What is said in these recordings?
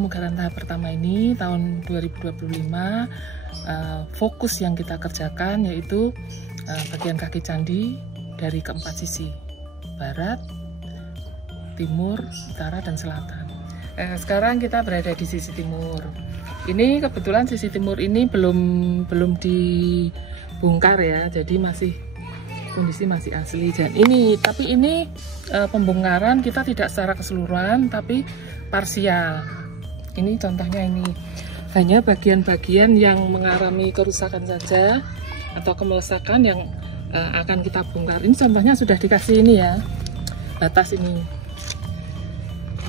pemugaran tahap pertama ini tahun 2025, fokus yang kita kerjakan yaitu bagian kaki candi dari keempat sisi, barat, timur, utara, dan selatan. Sekarang kita berada di sisi timur. Ini kebetulan sisi timur ini belum dibongkar ya, jadi kondisi masih asli. Dan tapi ini pembongkaran kita tidak secara keseluruhan, tapi parsial. Ini contohnya, ini hanya bagian-bagian yang mengalami kerusakan saja atau kemelesakan yang akan kita bongkar. Ini contohnya sudah dikasih ini ya, batas ini.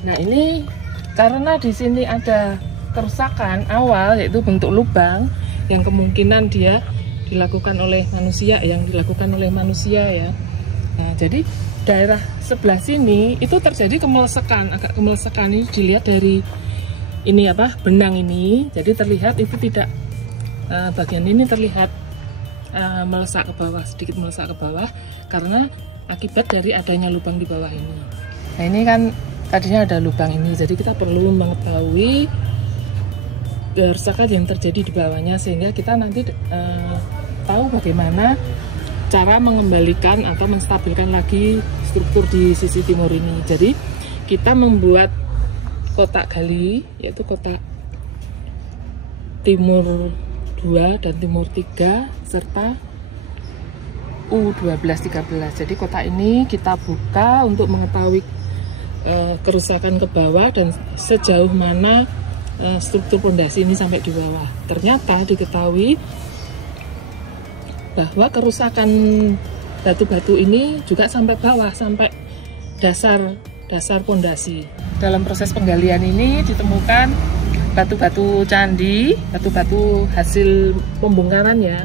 Nah, ini karena di sini ada kerusakan awal yaitu bentuk lubang yang kemungkinan dia dilakukan oleh manusia, ya. Nah, jadi daerah sebelah sini itu terjadi kemelesekan, agak kemelesekan. Ini dilihat dari ini benang ini, jadi terlihat itu tidak bagian ini terlihat melesak ke bawah, sedikit melesak ke bawah karena akibat dari adanya lubang di bawah ini. Nah, ini kan tadinya ada lubang ini, jadi kita perlu mengetahui kerusakan yang terjadi di bawahnya sehingga kita nanti tahu bagaimana cara mengembalikan atau menstabilkan lagi struktur di sisi timur ini. Jadi kita membuat kotak gali, yaitu kotak timur 2 dan timur 3 serta U12, 13. Jadi kotak ini kita buka untuk mengetahui kerusakan ke bawah dan sejauh mana struktur pondasi ini sampai di bawah. Ternyata diketahui bahwa kerusakan batu-batu ini juga sampai bawah, sampai dasar pondasi. Dalam proses penggalian ini ditemukan batu-batu candi, batu-batu hasil pembongkaran ya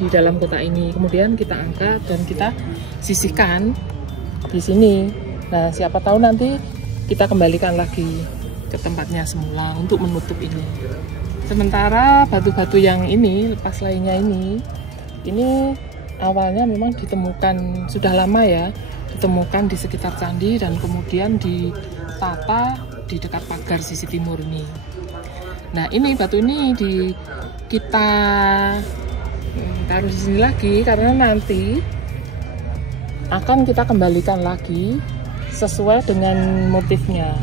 di dalam kotak ini. Kemudian kita angkat dan kita sisihkan di sini. Nah, siapa tahu nanti kita kembalikan lagi ke tempatnya semula untuk menutup ini. Sementara batu-batu yang ini, lepas lainnya ini awalnya memang ditemukan sudah lama ya, ditemukan di sekitar candi dan kemudian ditata di dekat pagar sisi timur ini. Nah, ini batu ini kita taruh di sini lagi karena nanti akan kita kembalikan lagi sesuai dengan motifnya.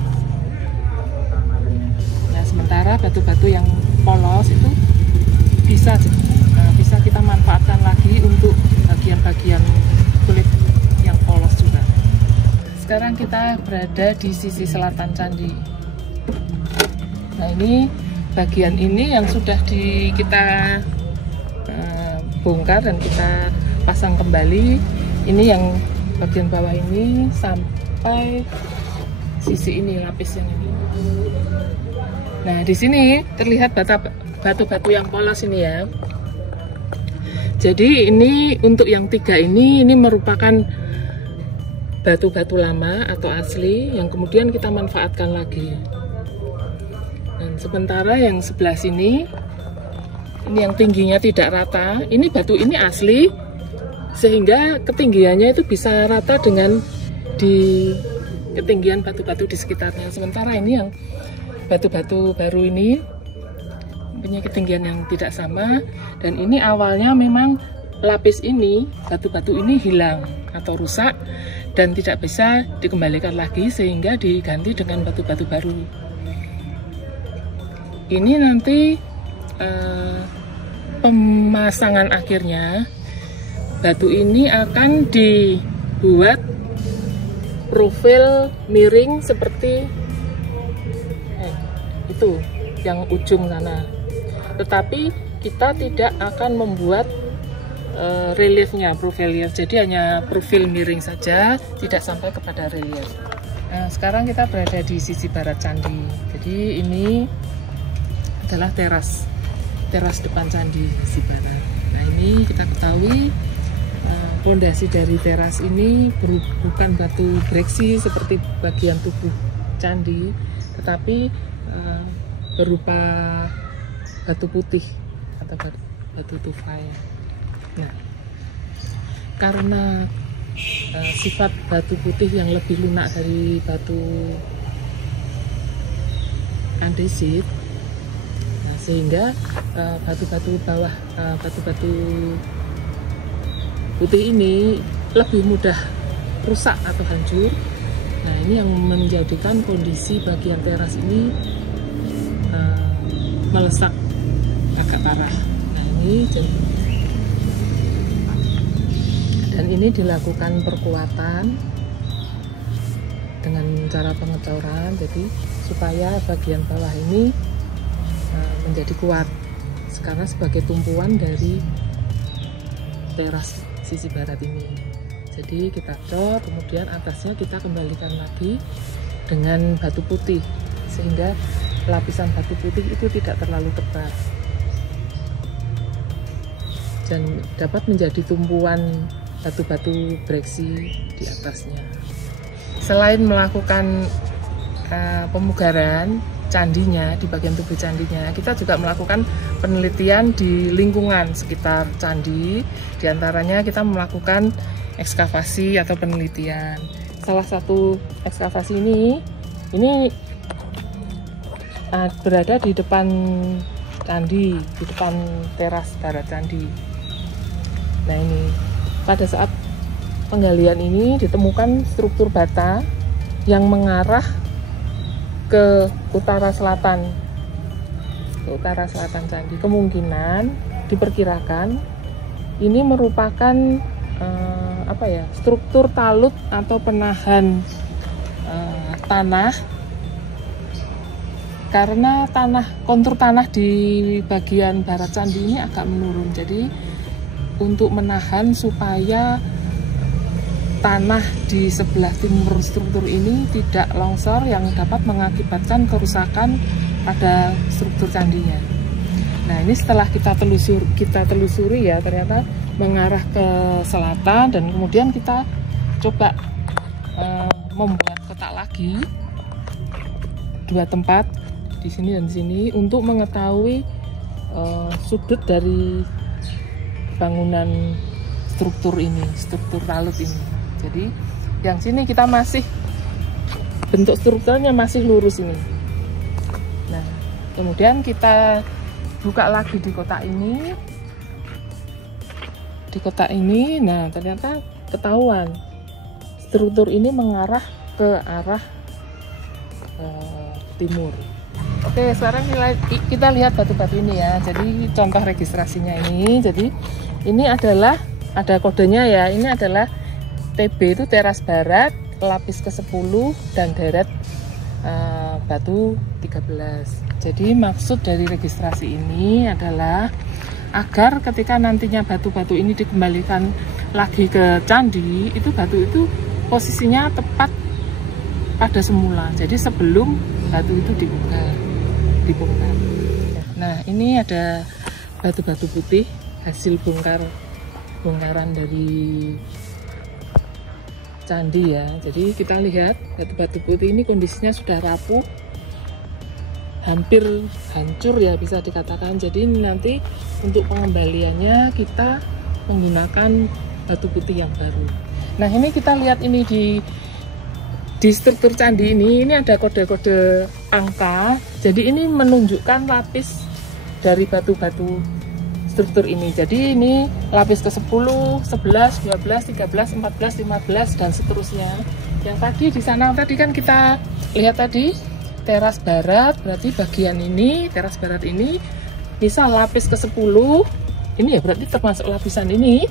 Nah, sementara batu-batu yang polos itu bisa kita manfaatkan lagi untuk bagian-bagian kulit yang polos juga. Sekarang kita berada di sisi selatan candi. Nah, ini bagian ini yang sudah kita bongkar dan kita pasang kembali. Ini yang bagian bawah ini sampai sisi ini, lapis yang ini. Nah, di sini terlihat batu-batu yang polos ini ya. Jadi ini untuk yang 3 ini merupakan batu-batu lama atau asli yang kemudian kita manfaatkan lagi. Dan sementara yang sebelah sini, ini yang tingginya tidak rata, ini batu ini asli sehingga ketinggiannya itu bisa rata dengan di ketinggian batu-batu di sekitarnya. Sementara ini yang batu-batu baru ini punya ketinggian yang tidak sama, dan ini awalnya memang lapis ini, batu-batu ini hilang atau rusak dan tidak bisa dikembalikan lagi sehingga diganti dengan batu-batu baru. Ini nanti pemasangan akhirnya batu ini akan dibuat profil miring seperti itu yang ujung sana. Tetapi kita tidak akan membuat reliefnya, profil relief, jadi hanya profil miring saja, tidak sampai kepada relief. Nah, sekarang kita berada di sisi barat candi. Jadi ini adalah teras depan candi sisi barat. Nah, ini kita ketahui pondasi dari teras ini bukan batu breksi seperti bagian tubuh candi, tetapi berupa batu putih atau batu tufai. Nah, karena sifat batu putih yang lebih lunak dari batu andesit. Nah, sehingga batu-batu bawah, batu-batu putih ini lebih mudah rusak atau hancur. Nah, ini yang menjadikan kondisi bagian teras ini melesak agak parah. Nah, ini dan ini dilakukan perkuatan dengan cara pengecoran, jadi supaya bagian bawah ini menjadi kuat karena sebagai tumpuan dari teras sisi barat ini. Jadi kita cor, kemudian atasnya kita kembalikan lagi dengan batu putih sehingga lapisan batu putih itu tidak terlalu tebal dan dapat menjadi tumpuan batu-batu breksi di atasnya. Selain melakukan pemugaran candinya, di bagian tubuh candinya, kita juga melakukan penelitian di lingkungan sekitar candi. Di antaranya kita melakukan ekskavasi atau penelitian. Salah satu ekskavasi ini berada di depan candi, di depan teras barat candi. Nah, ini pada saat penggalian ini ditemukan struktur bata yang mengarah ke utara selatan candi. Kemungkinan diperkirakan ini merupakan struktur talut atau penahan tanah, karena kontur tanah di bagian barat candi ini agak menurun. Jadi untuk menahan supaya tanah di sebelah timur struktur ini tidak longsor yang dapat mengakibatkan kerusakan pada struktur candinya. Nah, ini setelah kita telusuri ya, ternyata mengarah ke selatan, dan kemudian kita coba membuat kotak lagi 2 tempat di sini dan di sini untuk mengetahui sudut dari bangunan struktur talut ini. Jadi yang sini kita masih bentuk strukturnya masih lurus ini. Nah, kemudian kita buka lagi di kotak ini. Nah, ternyata ketahuan struktur ini mengarah ke arah timur. Oke, sekarang kita lihat batu-batu ini ya. Jadi contoh registrasinya ini. Jadi ini adalah, ada kodenya ya. Ini adalah TB itu teras barat, lapis ke-10 dan deret batu 13. Jadi maksud dari registrasi ini adalah agar ketika nantinya batu-batu ini dikembalikan lagi ke candi, itu batu itu posisinya tepat pada semula. Jadi sebelum batu itu dibongkar. Nah, ini ada batu-batu putih hasil bongkaran dari candi ya. Jadi kita lihat batu-batu putih ini kondisinya sudah rapuh, hampir hancur ya bisa dikatakan. Jadi nanti untuk pengembaliannya kita menggunakan batu putih yang baru. Nah, ini kita lihat ini di struktur candi ini ada kode-kode angka. Jadi ini menunjukkan lapis dari batu-batu struktur ini. Jadi ini lapis ke-10, 11, 12, 13, 14, 15 dan seterusnya. Yang tadi di sana tadi kan kita lihat tadi teras barat, berarti bagian ini teras barat ini misal lapis ke-10 ini ya berarti termasuk lapisan ini,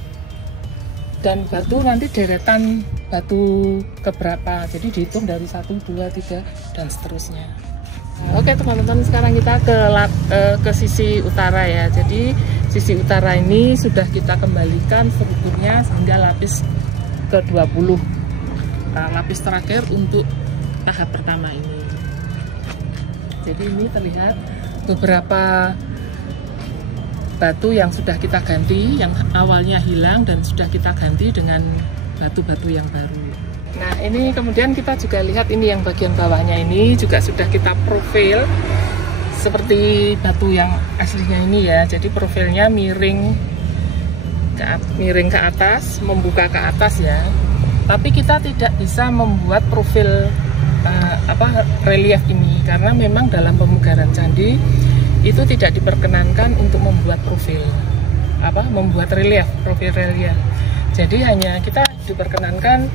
dan batu nanti deretan batu keberapa, jadi dihitung dari 1, 2, 3 dan seterusnya. Oke teman-teman, sekarang kita ke sisi utara ya. Jadi sisi utara ini sudah kita kembalikan strukturnya sehingga lapis ke-20, lapis terakhir untuk tahap pertama ini. Jadi ini terlihat beberapa batu yang sudah kita ganti, yang awalnya hilang dan sudah kita ganti dengan batu-batu yang baru. Nah, ini kemudian kita juga lihat ini yang bagian bawahnya ini juga sudah kita profil seperti batu yang aslinya ini ya. Jadi profilnya miring ke atas, membuka ke atas ya. Tapi kita tidak bisa membuat profil relief ini, karena memang dalam pemugaran candi itu tidak diperkenankan untuk membuat membuat profil relief. Jadi hanya kita diperkenankan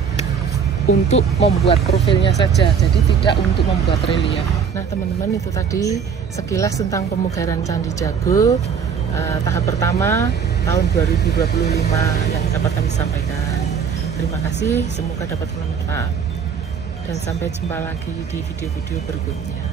untuk membuat profilnya saja, jadi tidak untuk membuat relief. Nah teman-teman, itu tadi sekilas tentang pemugaran Candi Jago tahap pertama tahun 2025 yang dapat kami sampaikan. Terima kasih, semoga dapat bermanfaat, dan sampai jumpa lagi di video-video berikutnya.